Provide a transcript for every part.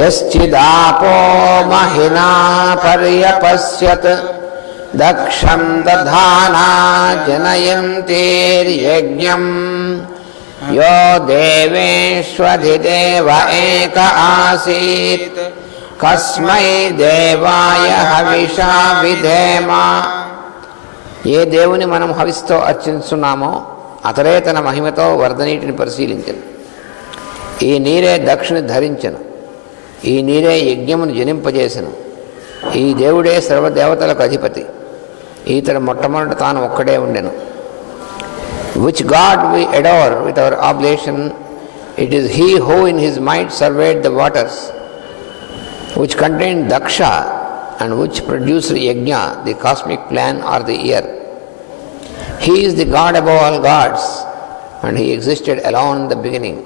यश्चिदापो महिना पर्यपश्यत् दक्षं दधाना जनयन्तीर्यज्ञम् यो देवेष्वधिदेव एक आसीत् कस्मै देवाय हविषा विधेम। ఏ దేవుని మనం హవిస్తో అర్చించున్నామో అతడే తన మహిమతో వరద నీటిని పరిశీలించను. ఈ నీరే దక్షుని ధరించను. ఈ నీరే యజ్ఞమును జనింపజేసను. ఈ దేవుడే సర్వదేవతలకు అధిపతి. ఈతడు మొట్టమొదట తాను ఒక్కడే ఉండెను. Which God we adore with our oblation, it is He who in His might surveyed the waters, which contained Daksha and which produced Yajna, the cosmic plan or the year. He is the God above all gods, and He existed alone in the beginning.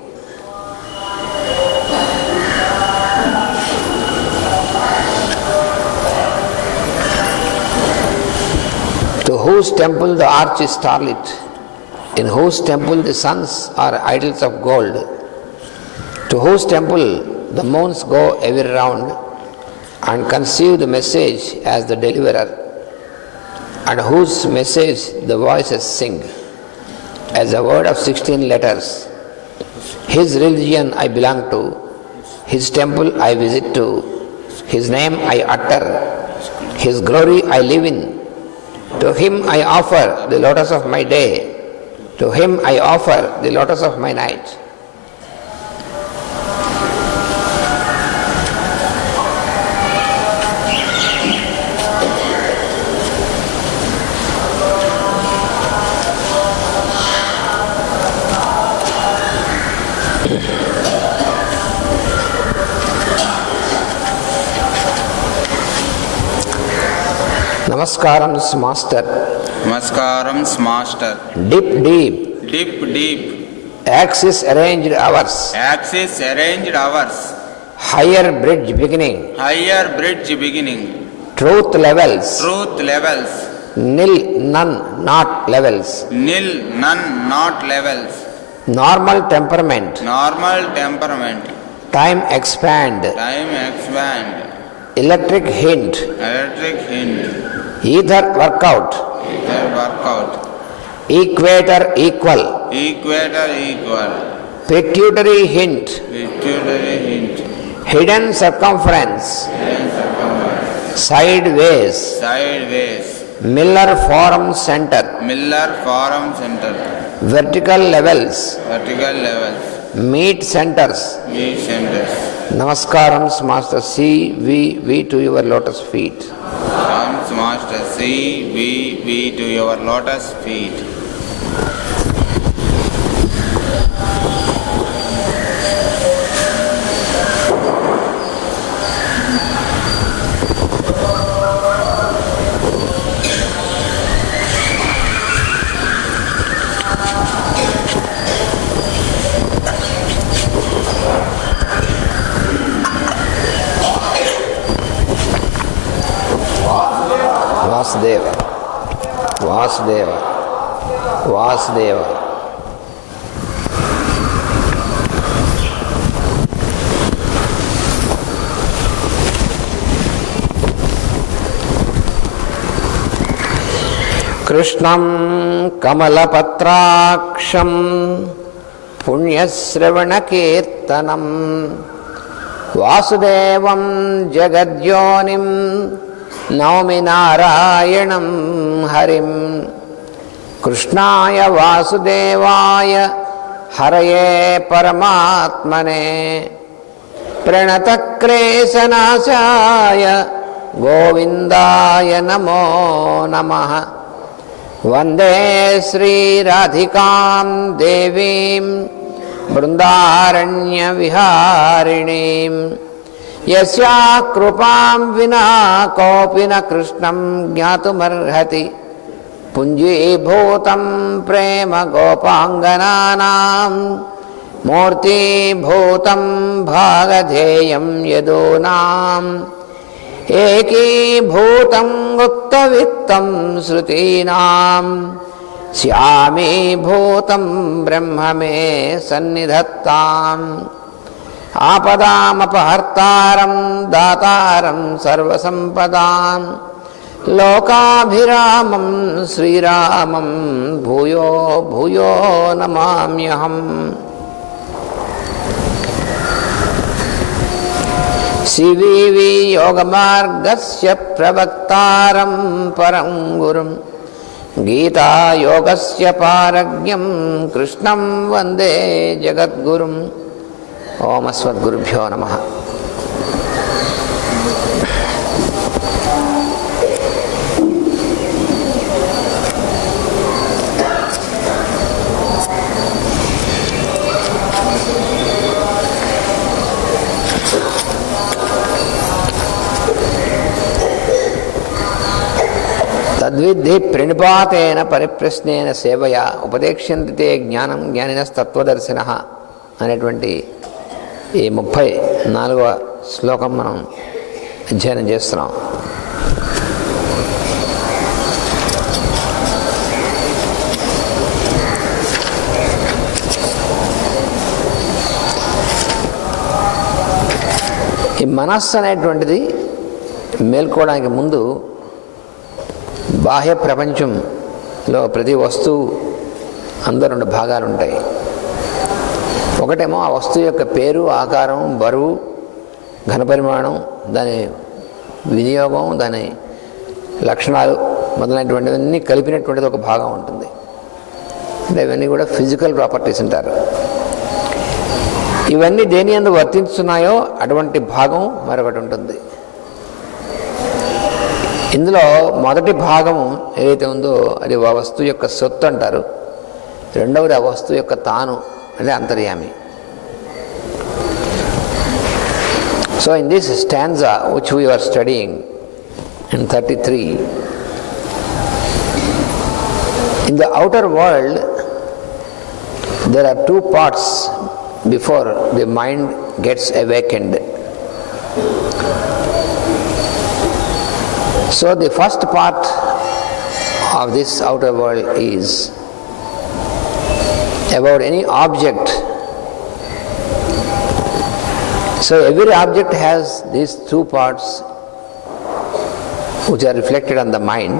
To whose temple the arch is starlit, in whose temple the suns are idols of gold, to whose temple the moons go ever round and conceive the message as the deliverer, and whose message the voices sing as a word of 16 letters. His religion I belong to, His temple I visit to, His name I utter, His glory I live in. To Him I offer the lotus of my day, to Him I offer the lotus of my night. Namaskaram, Master. Namaskaram, Master. Dip, deep. Dip, deep. Axis arranged hours. Axis arranged hours. Higher bridge beginning. Higher bridge beginning. Truth levels. Truth levels. Nil, none, not levels. Nil, none, not levels. Normal temperament. Normal temperament. Time expand. Time expand. Electric hint. Electric hint. Ether workout. Ether workout. Equator equal. Equator equal. Pituitary hint. Pituitary hint. Hidden circumference. Hidden circumference. Sideways. Sideways. Miller Forum Center. Miller Forum Center. Vertical levels. Vertical levels. Meet centers. Meet centers. Namaskarams, Master. See, we to your lotus feet. Comes, Master. See, we to your lotus feet. Vasudeva, Vasudeva, Vasudeva. Krishnam Kamalapatraksham Punyasravanakirtanam Vasudevam Jagadyonim Naumi Narayanam Harim Krishnaya Vasudevaya Haraye Paramatmane Pranatakresanasaya Govindaya Namo Namaha Vande Sri Radhikam Devim Vrindaranya Viharinim Yasya krupam vina kopina krishnam jnatumarhati punji bhutam prema gopangananam murti bhutam bhagadheyam yadunam eki bhutam guktavittam srutinam syami bhutam brahma me sannidhattam ఆపదామపహర్తారం దాతారం సర్వసంపదాం లోకాభిరామం శ్రీరామం భూయో భూయో నమామ్యహం. శివీవి యోగమార్గస్య ప్రవక్తారం పరం గురుం గీతాయోగస్య పారజ్ఞం కృష్ణం వందే జగద్గురుం. ఓం అస్మద్గురుభ్యో నమః. తద్విద్ధి ప్రణిపాతేన పరిప్రశ్నేన సేవయా ఉపదేక్ష్యంతి తే జ్ఞానం జ్ఞానినస్తత్వదర్శినః అనేటువంటి ఈ 34వ శ్లోకం మనం అధ్యయనం చేస్తున్నాం. ఈ మనస్సు అనేటువంటిది మేల్కోవడానికి ముందు బాహ్య ప్రపంచంలో ప్రతి వస్తువు అందరూ 2 భాగాలు ఉంటాయి. ఒకటేమో ఆ వస్తువు యొక్క పేరు, ఆకారం, బరువు, ఘనపరిమాణం, దాని వినియోగం, దాని లక్షణాలు మొదలైనటువంటివన్నీ కలిపినటువంటిది ఒక భాగం ఉంటుంది. అంటే ఇవన్నీ కూడా ఫిజికల్ ప్రాపర్టీస్ అంటారు. ఇవన్నీ దేని యందు వర్తిస్తున్నాయో అటువంటి భాగం మరొకటి ఉంటుంది. ఇందులో మొదటి భాగం ఏదైతే ఉందో అది ఆ వస్తువు యొక్క సొత్తు అంటారు. రెండవది ఆ వస్తువు యొక్క తాను అంటే అంతర్యామి. So in this stanza which we are studying in 33, in the outer world there are 2 parts before the mind gets awakened. So the first part of this outer world is about any object. So every object has these 2 parts which are reflected on the mind.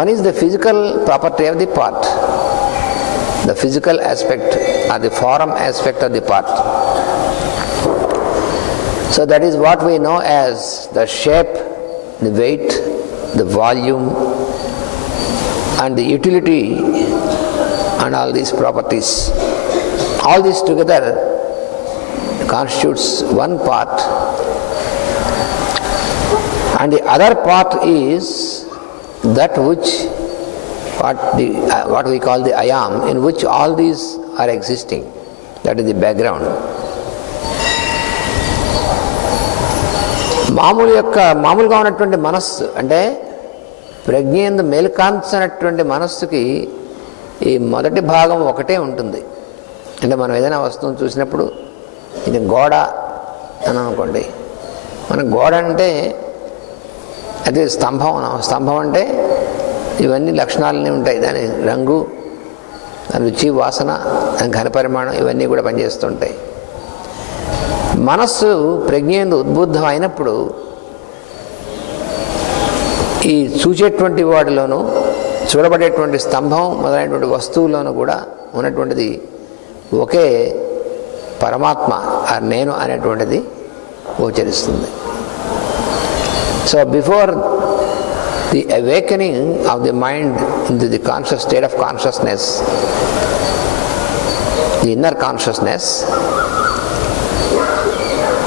One is the physical property of the part, the physical aspect or the form aspect of the part. So that is what we know as the shape, the weight, the volume and the utility and all these properties. All this together constitutes one part. And the other part is that which what we call the I am, in which all these are existing. That is the background. మామూలుగా ఉన్నటువంటి మనస్సు అంటే ప్రజ్ఞయందు మేల్కాంచనటువంటి మనస్సుకి ఈ మొదటి భాగం ఒకటే ఉంటుంది. అంటే మనం ఏదైనా వస్తువును చూసినప్పుడు ఇది గోడ అని అనుకోండి, మన గోడ అంటే అది స్తంభం అంటే ఇవన్నీ లక్షణాలన్నీ ఉంటాయి. దాని రంగు, దాని రుచి, వాసన, దాని ఘనపరిమాణం ఇవన్నీ కూడా పనిచేస్తుంటాయి. మనస్సు ప్రజ్ఞయందు ఉద్బుద్ధం అయినప్పుడు ఈ చూచేటువంటి వాడిలోనూ చూడబడేటువంటి స్తంభం మొదలైనటువంటి వస్తువుల్లోనూ కూడా ఉన్నటువంటిది ఒకే పరమాత్మ ఆ నేను అనేటువంటిది గోచరిస్తుంది. So before the awakening of the mind in to the conscious state of consciousness, the inner consciousness,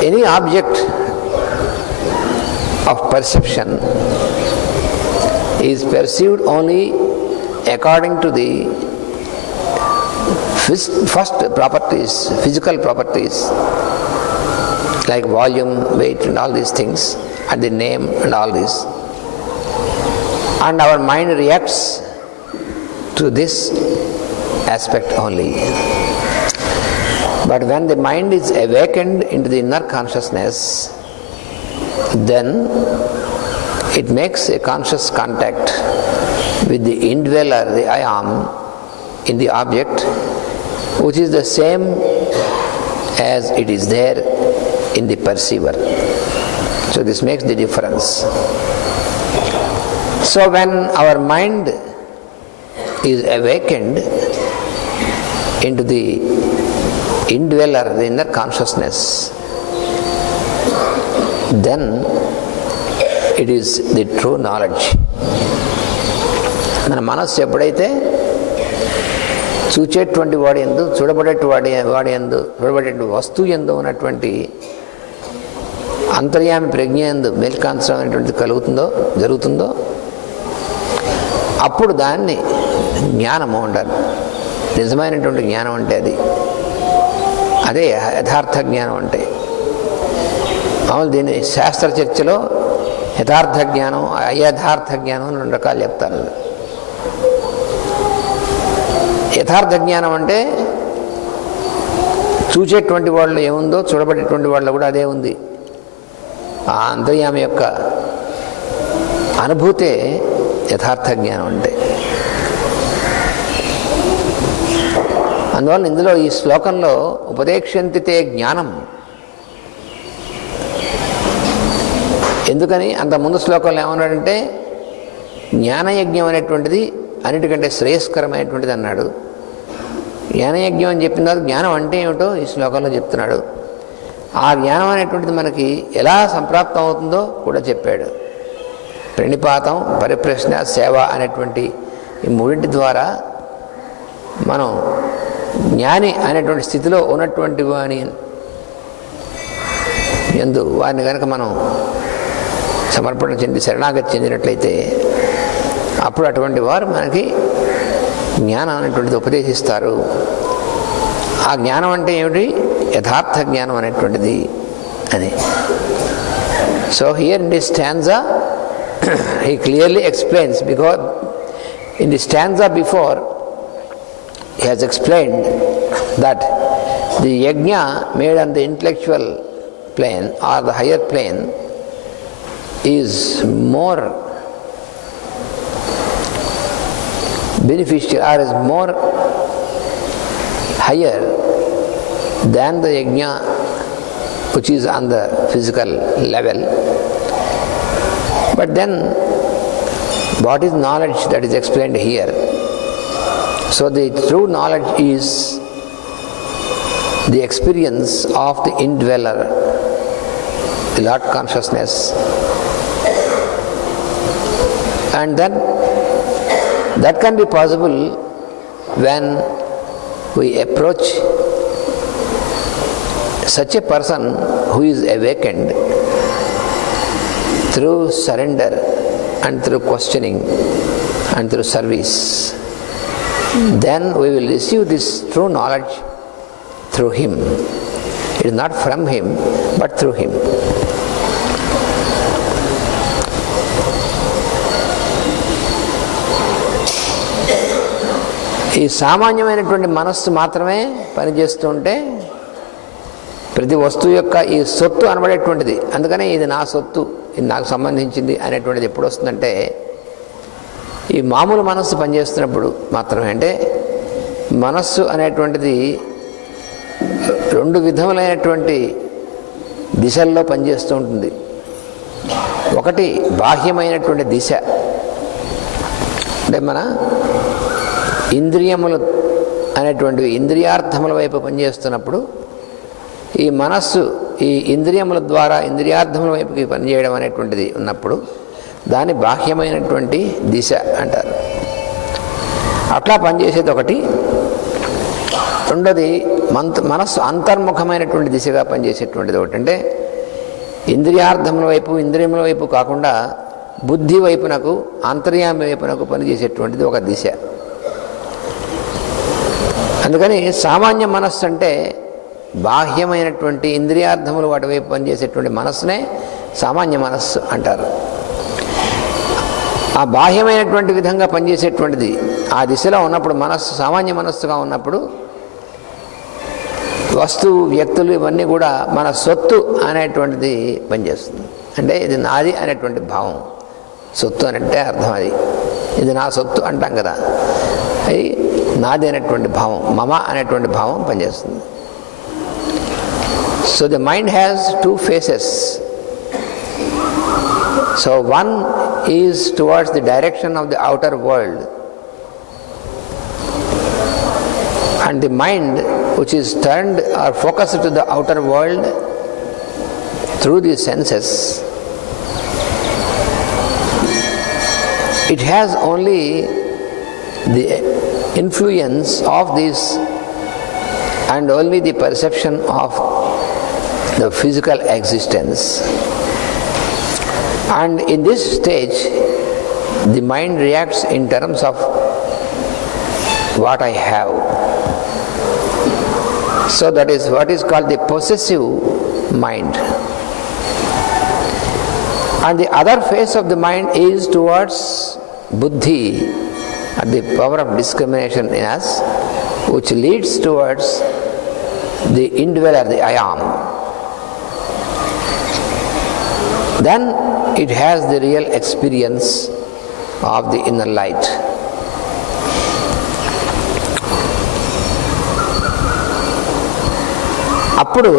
any object of perception is perceived only according to the first properties, physical properties like volume, weight and all these things, and the name and all this, and our mind reacts to this aspect only. But when the mind is awakened into the inner consciousness, then it makes a conscious contact with the indweller, the I am, in the object, which is the same as it is there in the perceiver. So this makes the difference. So when our mind is awakened into the indweller, the inner consciousness, then it is the true knowledge. మన మనస్సు ఎప్పుడైతే చూచేటువంటి వాడి యందు, చూడబడేటువంటి వాడి యందు, చూడబడేటువంటి వస్తువు యందు ఉన్నటువంటి అంతర్యామి ప్రజ్ఞ యందు మేల్కాంచడం అనేటువంటిది జరుగుతుందో అప్పుడు దాన్ని జ్ఞానము అంటారు. నిజమైనటువంటి జ్ఞానం అంటే అదే యథార్థ జ్ఞానం అంటే. మామూలు దీన్ని శాస్త్ర చర్చలో యథార్థ జ్ఞానం, అయథార్థ జ్ఞానం అని 2 రకాలు చెప్తారు. యథార్థ జ్ఞానం అంటే చూచేటువంటి వాళ్ళు ఏముందో చూడబడేటువంటి వాళ్ళు కూడా అదే ఉంది. ఆ అంతర్యామి యొక్క అనుభూతే యథార్థ జ్ఞానం అంటే. అందువల్ల ఇందులో ఈ శ్లోకంలో ఉపదేక్షంతితే జ్ఞానం, ఎందుకని అంత ముందు శ్లోకంలో ఏమన్నాడంటే జ్ఞానయజ్ఞం అనేటువంటిది అన్నిటికంటే శ్రేయస్కరమైనటువంటిది అన్నాడు. జ్ఞానయజ్ఞం అని చెప్పిన తర్వాత జ్ఞానం అంటే ఏమిటో ఈ శ్లోకంలో చెప్తున్నాడు. ఆ జ్ఞానం అనేటువంటిది మనకి ఎలా సంప్రాప్తం అవుతుందో కూడా చెప్పాడు. ప్రణిపాతం, పరిప్రశ్న, సేవ అనేటువంటి ఈ 3 ద్వారా మనం జ్ఞాని అనేటువంటి స్థితిలో ఉన్నటువంటి వాని యందు వారిని కనుక మనం సమర్పణ చెంది శరణాగతి చెందినట్లయితే అప్పుడు అటువంటి వారు మనకి జ్ఞానం అనేటువంటిది ఉపదేశిస్తారు. ఆ జ్ఞానం అంటే ఏమిటి? యథార్థ జ్ఞానం అనేటువంటిది అని. So here in this stanza he clearly explains, because in the stanza before he has explained that the yajna made on the intellectual plane or the higher plane is more beneficial or is more higher than the yajna which is on the physical level. But then what is knowledge that is explained here? So the true knowledge is the experience of the indweller, the Lord consciousness. And then that can be possible when we approach such a person who is awakened through surrender and through questioning and through service. Then we will receive this true knowledge through him. It is not from him but through him. ఈ సామాన్యమైనటువంటి మనస్సు మాత్రమే పనిచేస్తూ ఉంటే ప్రతి వస్తువు యొక్క ఈ సొత్తు అనబడేటువంటిది, అందుకనే ఇది నా సొత్తు, ఇది నాకు సంబంధించింది అనేటువంటిది ఎప్పుడు వస్తుందంటే ఈ మామూలు మనస్సు పనిచేస్తున్నప్పుడు మాత్రమే. అంటే మనస్సు అనేటువంటిది 2 విధములైనటువంటి దిశల్లో పనిచేస్తూ ఉంటుంది. ఒకటి బాహ్యమైనటువంటి దిశ, అంటే మన ఇంద్రియములు అనేటువంటివి ఇంద్రియార్థముల వైపు పనిచేస్తున్నప్పుడు ఈ మనస్సు ఈ ఇంద్రియముల ద్వారా ఇంద్రియార్థముల వైపుకి పనిచేయడం అనేటువంటిది ఉన్నప్పుడు దాన్ని బాహ్యమైనటువంటి దిశ అంటారు. అట్లా పనిచేసేది ఒకటి. రెండోది మనస్సు అంతర్ముఖమైనటువంటి దిశగా పనిచేసేటువంటిది ఒకటి. అంటే ఇంద్రియార్థముల వైపు ఇంద్రియముల వైపు కాకుండా బుద్ధి వైపునకు అంతర్యామి వైపునకు పనిచేసేటువంటిది ఒక దిశ. అందుకని సామాన్య మనస్సు అంటే బాహ్యమైనటువంటి ఇంద్రియార్థములు వాటి వైపు పనిచేసేటువంటి మనస్సునే సామాన్య మనస్సు అంటారు. ఆ బాహ్యమైనటువంటి విధంగా పనిచేసేటువంటిది ఆ దిశలో ఉన్నప్పుడు మనస్సు సామాన్య మనస్సుగా ఉన్నప్పుడు వస్తువు వ్యక్తులు ఇవన్నీ కూడా మన సొత్తు అనేటువంటిది పనిచేస్తుంది. అంటే ఇది నాది అనేటువంటి భావం. సొత్తు అని అంటే అర్థం అది. ఇది నా సొత్తు అంటాం కదా, అది నాది అనేటువంటి భావం, మమ అనేటువంటి భావం పనిచేస్తుంది. So the mind has two faces. So one is towards the direction of the outer world, and the mind which is turned or focused to the outer world through the senses, it has only the influence of this and only the perception of the physical existence. And in this stage, the mind reacts in terms of what I have. So that is what is called the possessive mind. And the other face of the mind is towards buddhi, and the power of discrimination in us, which leads towards the indweller, the I am. Then it has the real experience of the inner light. అప్పుడు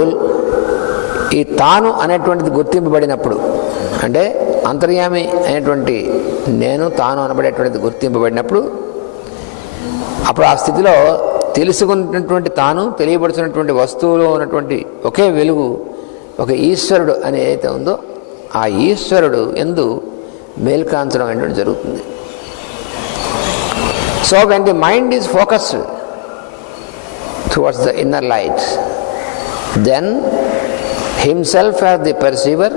ఈ తాను అనేటువంటిది గుర్తింపబడినప్పుడు, అంటే అంతర్యామి అనేటువంటి నేను తాను అనబడేటువంటిది గుర్తింపబడినప్పుడు, అప్పుడు ఆ స్థితిలో తెలుసుకున్నటువంటి తాను, తెలియబడుతున్నటువంటి వస్తువులో ఉన్నటువంటి ఒకే వెలుగు, ఒక ఈశ్వరుడు అని ఏదైతే ఉందో ఆ ఈశ్వరుడు యందు మేల్కాంచడం అనేటువంటి జరుగుతుంది. So when the mind is focused towards the inner light, then himself as the perceiver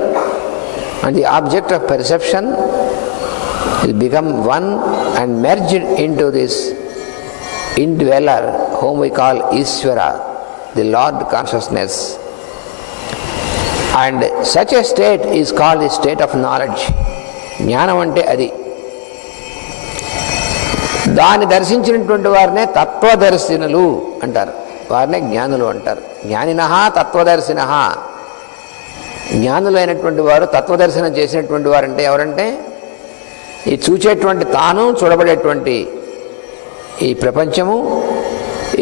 and the object of perception will become one and merged into this indweller whom we call Ishvara, the Lord consciousness. And such a state is called the state of knowledge. జ్ఞానం అంటే అది. దాన్ని దర్శించినటువంటి వారినే తత్వదర్శినులు అంటారు, వారినే జ్ఞానులు అంటారు. జ్ఞానినః తత్వదర్శినః. జ్ఞానులైనటువంటి వారు, తత్వదర్శనం చేసినటువంటి వారంటే ఎవరంటే ఈ చూచేటువంటి తాను, చూడబడేటువంటి ఈ ప్రపంచము,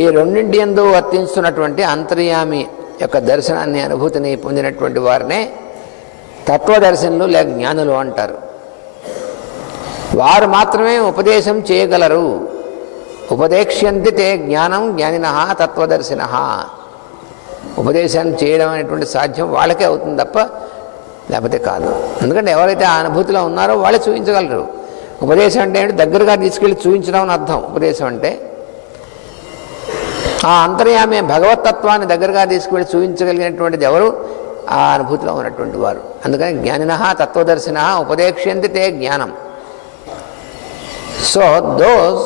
ఈ రెండింటి యందు వర్తిస్తున్నటువంటి అంతర్యామి యొక్క దర్శనాన్ని, అనుభూతిని పొందినటువంటి వారినే తత్వదర్శనులు లేక జ్ఞానులు అంటారు. వారు మాత్రమే ఉపదేశం చేయగలరు. ఉపదేక్ష్యంతి తే జ్ఞానం జ్ఞానినః తత్వదర్శినః. ఉపదేశాన్ని చేయడం అనేటువంటి సాధ్యం వాళ్ళకే అవుతుంది తప్ప లేకపోతే కాదు. ఎందుకంటే ఎవరైతే ఆ అనుభూతిలో ఉన్నారో వాళ్ళే చూపించగలరు. ఉపదేశం అంటే ఏంటి? దగ్గరగా తీసుకెళ్ళి చూపించడం అని అర్థం. ఉపదేశం అంటే ఆ అంతర్యామి భగవతత్వాన్ని దగ్గరగా తీసుకువెళ్ళి చూపించగలిగినటువంటిది ఎవరు? ఆ అనుభూతిలో ఉన్నటువంటి వారు. అందుకని జ్ఞానినః తత్వదర్శినః ఉపదేక్ష్యంతి తే జ్ఞానం. So those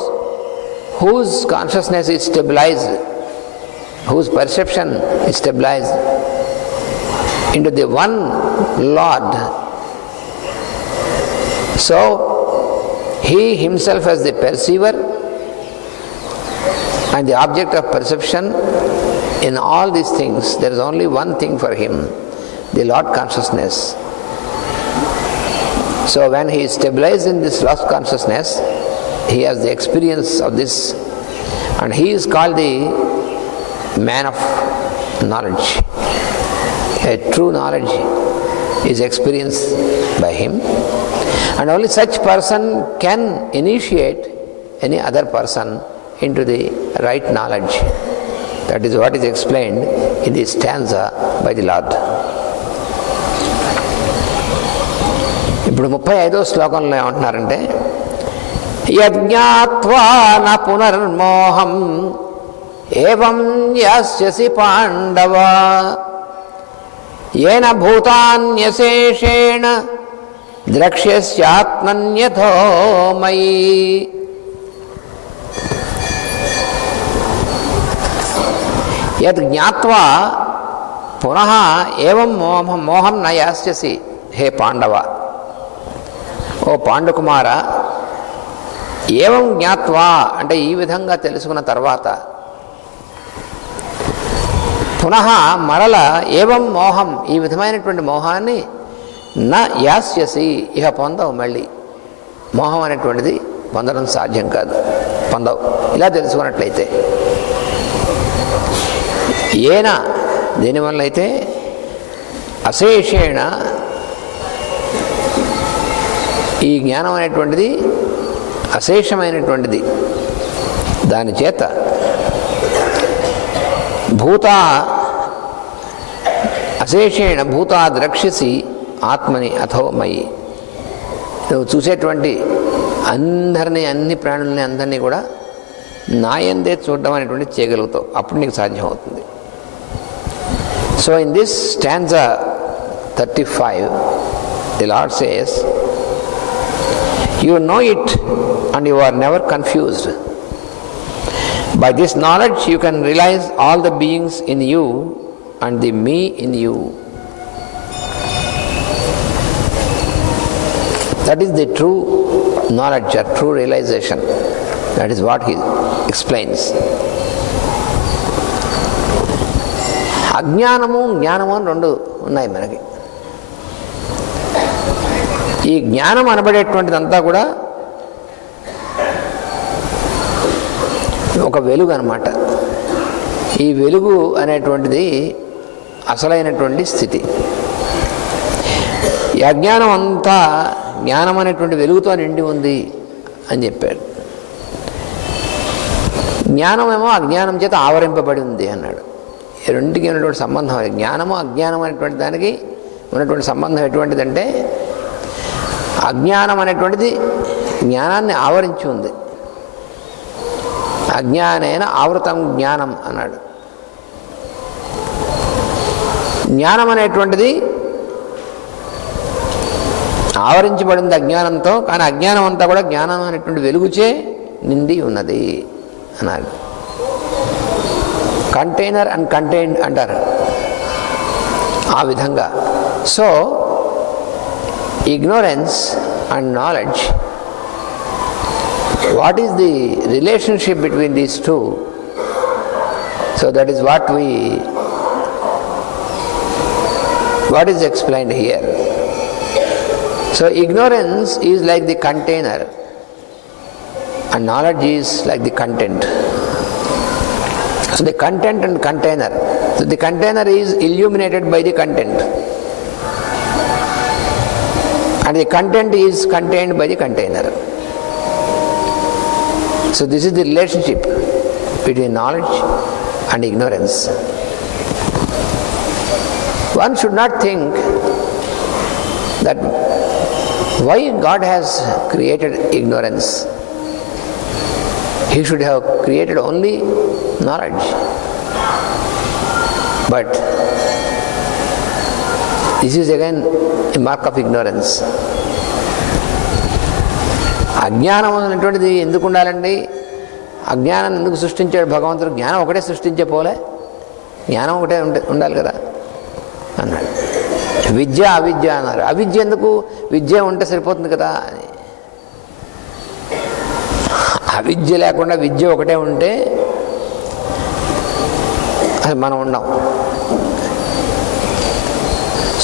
whose consciousness is stabilized, whose perception is stabilized into the one Lord, so he himself as the perceiver and the object of perception in all these things, there is only one thing for him, the Lord consciousness. So when he is stabilized in this Lord consciousness, he has the experience of this, and he is called the man of knowledge. A true knowledge is experienced by him, and only such person can initiate any other person into the right knowledge. That is what is explained in this stanza by the Lord. ఇప్పుడు 35వ శ్లోకంలో ఏమంటున్నారంటే, యజ్ఞాత్వా న పునర్మోహం ఏవం యస్యసి పాండవ ఏన భూతాన్యశేషేణ ద్రక్ష్యస్యాత్మన్యథో మయి. యద్ జ్ఞాత్వా పునః ఏవం మోహం న యాస్యసి. హే పాండవ, ఓ పాండుకుమార, ఏవం జ్ఞాత్వా అంటే ఈ విధంగా తెలుసుకున్న తర్వాత, పునః మరల ఏవం మోహం ఈ విధమైనటువంటి మోహాన్ని నా యాస్యసి ఇహ పొందవు. మళ్ళీ మోహం అనేటువంటిది పొందడం సాధ్యం కాదు, పొందవు. ఇలా తెలుసుకున్నట్లయితే ఏన దీనివల్ల అయితే అశేషేణ ఈ జ్ఞానం అనేటువంటిది అశేషమైనటువంటిది. దాని చేత భూత అశేషేణ భూతా ద్రక్ష్యసి ఆత్మని అథో మయి. నువ్వు చూసేటువంటి అందరినీ, అన్ని ప్రాణుల్ని, అందరినీ కూడా నాయందే చూడడం అనేటువంటి చేయగలుగుతావు. అప్పుడు నీకు సాధ్యం అవుతుంది. So in this stanza 35 the lord says, you know it and you are never confused. By this knowledge you can realize all the beings in you and the me in you. That is the true knowledge or true realization. That is what he explains. అజ్ఞానము జ్ఞానము అని రెండు ఉన్నాయి మనకి. ఈ జ్ఞానం అనబడేటువంటిదంతా కూడా ఒక వెలుగు అన్నమాట. ఈ వెలుగు అనేటువంటిది అసలైనటువంటి స్థితి. ఈ అజ్ఞానం అంతా జ్ఞానం అనేటువంటి వెలుగుతో నిండి ఉంది అని చెప్పాడు. జ్ఞానమేమో అజ్ఞానం చేత ఆవరింపబడి ఉంది అన్నాడు. ఈ రెండుకి ఉన్నటువంటి సంబంధం, జ్ఞానము అజ్ఞానం అనేటువంటి దానికి ఉన్నటువంటి సంబంధం ఎటువంటిదంటే, అజ్ఞానం అనేటువంటిది జ్ఞానాన్ని ఆవరించి ఉంది. అజ్ఞానేన ఆవృతం జ్ఞానం అన్నాడు. జ్ఞానం అనేటువంటిది ఆవరించబడింది అజ్ఞానంతో, కానీ అజ్ఞానం అంతా కూడా జ్ఞానం అనేటువంటి వెలుగుచే నిండి ఉన్నది అన్నాడు. కంటైనర్ అండ్ కంటైన్డ్ అంటారు ఆ విధంగా. So ignorance and knowledge, what is the relationship between these two? So that is what is explained here. So ignorance is like the container and knowledge is like the content. So the content and container, so the container is illuminated by the content and the content is contained by the container. So this is the relationship between knowledge and ignorance. One should not think that why God has created ignorance. He should have created only knowledge. But this is again a mark of ignorance. అజ్ఞానం అనేటువంటిది ఎందుకు ఉండాలండి? అజ్ఞానం ఎందుకు సృష్టించాడు భగవంతుడు? జ్ఞానం ఒకటే సృష్టించే పోలే, జ్ఞానం ఒకటే ఉండాలి కదా అన్నాడు. విద్య అవిద్య అన్నారు. అవిద్య ఎందుకు? విద్య ఉంటే సరిపోతుంది కదా అని. అవిద్య లేకుండా విద్య ఒకటే ఉంటే అది మనం ఉన్నాం.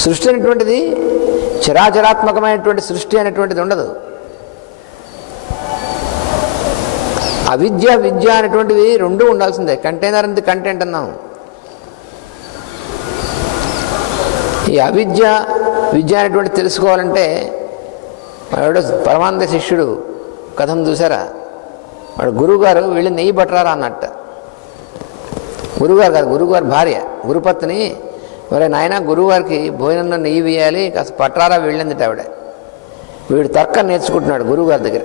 సృష్టి అనేటువంటిది చరాచరాత్మకమైనటువంటి సృష్టి అనేటువంటిది ఉండదు. అవిద్య విద్య అనేటువంటివి రెండు ఉండాల్సిందే. కంటైనర్ అంది కంటెంట్ అన్నాం. ఈ అవిద్య విద్య అనేటువంటి తెలుసుకోవాలంటే వాడు పరమానంద శిష్యుడు కథం చూసారా? వాడు గురువుగారు వెళ్ళి నెయ్యి పట్టరారా అన్నట్ట. గురువుగారు కాదు, గురువుగారు భార్య, గురుపత్ని. మరి నాయన గురువుగారికి భోజనంలో నెయ్యి వేయాలి, కాస్త పట్రారా వెళ్ళిందిట ఆవిడ. వీడు తర్కం నేర్చుకుంటున్నాడు గురువుగారి దగ్గర.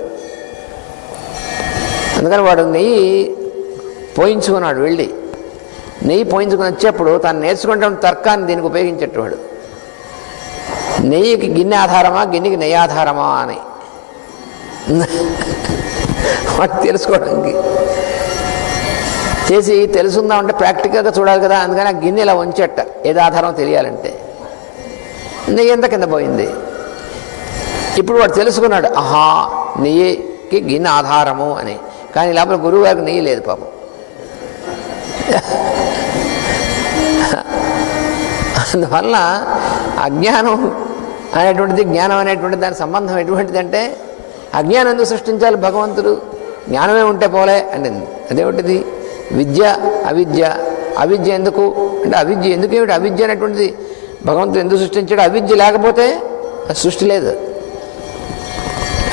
అందుకని వాడు నెయ్యి పోయించుకున్నాడు. వెళ్ళి నెయ్యి పోయించుకుని వచ్చేప్పుడు తాను నేర్చుకుంటే తర్కాన్ని దీనికి ఉపయోగించేటవాడు. నెయ్యికి గిన్నె ఆధారమా, గిన్నెకి నెయ్యి ఆధారమా అని వాడు తెలుసుకోవడానికి చేసి తెలుసుందామంటే ప్రాక్టికల్గా చూడాలి కదా. అందుకని ఆ గిన్నె ఇలా ఉంచేట, ఏది ఆధారం తెలియాలంటే. నెయ్యి ఎంత కింద పోయింది. ఇప్పుడు వాడు తెలుసుకున్నాడు, ఆహా నెయ్యికి గిన్నె ఆధారము అని. కానీ లోపల గురువు గారికి నెయ్యి లేదు పాపం. అందువల్ల అజ్ఞానం అనేటువంటిది, జ్ఞానం అనేటువంటిది దాని సంబంధం ఎటువంటిది అంటే, అజ్ఞానం ఎందుకు సృష్టించాలి భగవంతుడు? జ్ఞానమే ఉంటే పోలే అంటే అదేమిటిది? విద్య అవిద్య. అవిద్య ఎందుకు? అంటే అవిద్య ఎందుకేమిటి? అవిద్య అనేటువంటిది భగవంతుడు ఎందుకు సృష్టించాడు? అవిద్య లేకపోతే సృష్టి లేదు.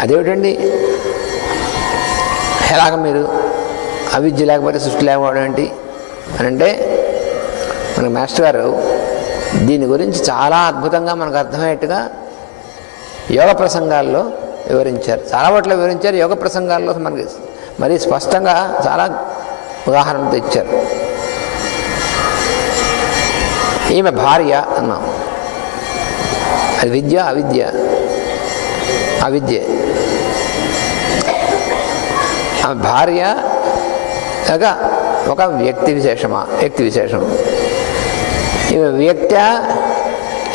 అదేమిటండి? ఎలాగ మీరు అవిద్య లేకపోతే సృష్టి లేకపోవడం ఏంటి అని అంటే, మన మాస్టర్ గారు దీని గురించి చాలా అద్భుతంగా మనకు అర్థమయ్యేట్టుగా యోగ ప్రసంగాల్లో వివరించారు. చాలా వాటిలో వివరించారు. యోగ ప్రసంగాల్లో మనకి మరీ స్పష్టంగా చాలా ఉదాహరణతో ఇచ్చారు. ఈమె భార్య అన్నాం, అది విద్య అవిద్య? అవిద్య. ఆమె భార్య అనగా ఒక వ్యక్తి విశేషమా? వ్యక్తి విశేషం. ఈమె వ్యక్తి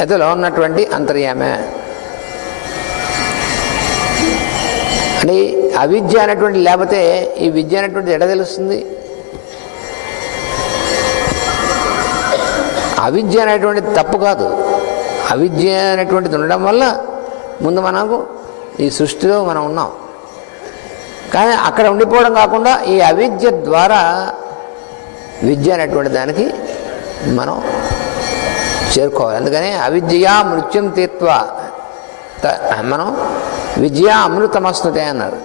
అతలో ఉన్నటువంటి అంతర్యామే. అంటే అవిద్య అనేటువంటి లేకపోతే ఈ విద్య అనేటువంటిది ఎడ తెలుస్తుంది? అవిద్య అనేటువంటిది తప్పు కాదు. అవిద్య అనేటువంటిది ఉండడం వల్ల ముందు మనకు ఈ సృష్టిలో మనం ఉన్నాం. కానీ అక్కడ ఉండిపోవడం కాకుండా ఈ అవిద్య ద్వారా విద్య అనేటువంటి దానికి మనం చేరుకోవాలి. అందుకని అవిద్యయా మృత్యుం తీత్వా మనం విద్య అమృతమస్తుతే అన్నారు.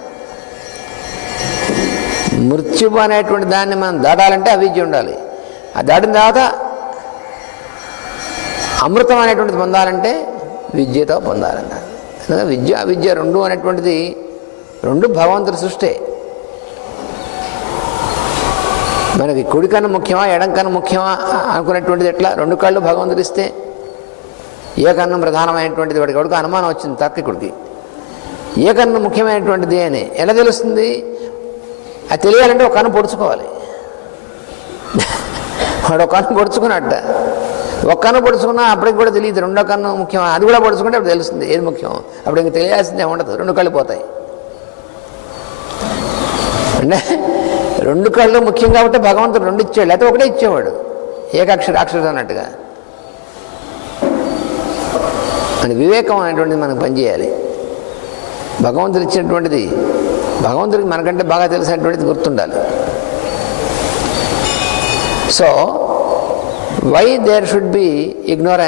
మృత్యువు అనేటువంటి దాన్ని మనం దాటాలంటే అవిద్య ఉండాలి. అది దాటిన తర్వాత అమృతం అనేటువంటిది పొందాలంటే విద్యతో పొందాలన్నారు. ఎందుకంటే విద్య అవిద్య రెండు అనేటువంటిది రెండు భగవంతుడి సృష్టి. మనకి కుడి కన్ను ముఖ్యమా ఎడం కన్ను ముఖ్యమా అనుకునేటువంటిది ఎట్లా? రెండు కళ్ళు భగవంతుడు ఇస్తే ఏ కన్ను ప్రధానమైనటువంటిది? వాడికి ఎవరికి అనుమానం వచ్చింది తార్కికుడికి. ఏ కన్ను ముఖ్యమైనటువంటిది అని ఎలా తెలుస్తుంది? అది తెలియాలంటే ఒక కన్ను పొడుచుకోవాలి. వాడు ఒక కన్ను పొడుచుకున్నట్ట. ఒక కన్ను పొడుచుకున్నా అప్పటికి కూడా తెలియదు రెండో కన్ను ముఖ్యమా. అది కూడా పొడుచుకుంటే అప్పుడు తెలుస్తుంది ఏది ముఖ్యం. అప్పుడు ఇంక తెలియాల్సిందే ఉండదు, రెండు కళ్ళు పోతాయి. అంటే రెండు కళ్ళు ముఖ్యం కాబట్టి భగవంతుడు రెండు ఇచ్చాడు, లేకపోతే ఒకటే ఇచ్చేవాడు. ఏకాక్షరాక్షర అన్నట్టుగా. అని వివేకం అనేటువంటిది మనకు పనిచేయాలి. భగవంతుడు ఇచ్చినటువంటిది భగవంతుడికి మనకంటే బాగా తెలిసినటువంటిది గుర్తుండాలి. So why there should be ignorance?